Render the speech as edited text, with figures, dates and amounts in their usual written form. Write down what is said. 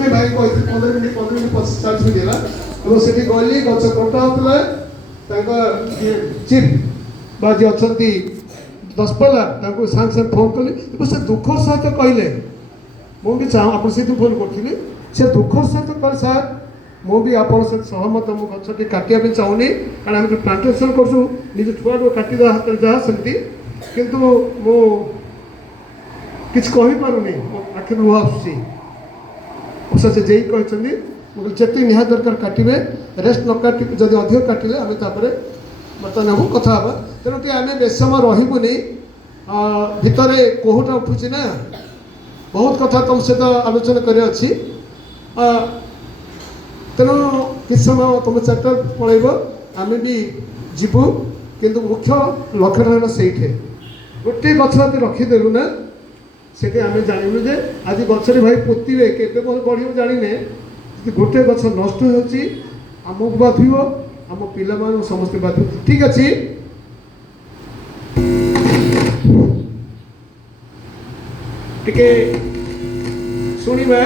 ସେଥିପାଇଁ ଭାଇ କହିଥିଲି 15 ମିନିଟ୍ 40 ମିନିଟ୍ ହେଲା ଏବଂ ସେଠି ଗଲି ଗଛ କଟା ହେଉଥିଲା ତାଙ୍କ ଚିଫ୍ ବା ଯିଏ ଅଛନ୍ତି ଦଶପଲ୍ଲା ତାଙ୍କୁ ସାଙ୍ଗେ ସାଙ୍ଗେ ଫୋନ୍ କଲି ଏବଂ ସେ ଦୁଃଖର ସହିତ କହିଲେ ମୁଁ ବି ଆପଣ ସେଇଠୁ ଫୋନ୍ କରିଥିଲି ସେ ଦୁଃଖର ସହିତ କହିଲେ ସାର୍ ମୁଁ ବି ଆପଣଙ୍କ ସହିତ ସହମତ ମୁଁ ଗଛଟି କାଟିବା ପାଇଁ ଚାହୁଁନି କାରଣ ଆମେ ଯେଉଁ ପ୍ଲାଣ୍ଟେସନ୍ କରୁଛୁ ନିଜ ଛୁଆକୁ କାଟିଦେବା ହାତରେ ଯାହା ସେମିତି କିନ୍ତୁ ମୁଁ କିଛି କହିପାରୁନି ମୋ ଆଖିରୁ ଲୁହ ଆସୁଛି ଅବଶ୍ୟ ସେ ଯେଇ କହିଛନ୍ତି ମୁଁ କହିଲି ଯେତିକି ନିହାତି ଦରକାର କାଟିବେ ରେଷ୍ଟ ନ କାଟି ଯଦି ଅଧିକ କାଟିଲେ ଆମେ ତାପରେ ବର୍ତ୍ତମାନ ହେବୁ କଥା ହେବା ତେଣୁ ଟିକେ ଆମେ ବେଶୀ ସମୟ ରହିବୁନି ଭିତରେ କୋହୁଟା ଉଠୁଛି ନା ବହୁତ କଥା ତୁମ ସହିତ ଆଲୋଚନା କରିବାର ଅଛି ତେଣୁ କିଛି ସମୟ ତୁମ ଚାରିଟା ପଳେଇବ ଆମେ ବି ଯିବୁ କିନ୍ତୁ ମୁଖ୍ୟ ଲକ୍ଷ୍ୟଟା ହେଲା ସେଇଠି ଗୋଟିଏ ଗଛ ଯଦି ରଖିଦେଲୁ ନା ସେଠି ଆମେ ଜାଣିଲୁ ଯେ ଆଜି ଗଛରେ ଭାଇ ପୋତିବେ କେବେ ବଢ଼ିବ ଜାଣିନେ ଯଦି ଗୋଟିଏ ଗଛ ନଷ୍ଟ ହେଉଛି ଆମକୁ ବାଧିବ ଆମ ପିଲାମାନଙ୍କୁ ସମସ୍ତେ ବାଧିବ ଠିକ୍ ଅଛି ଟିକେ ଶୁଣିବା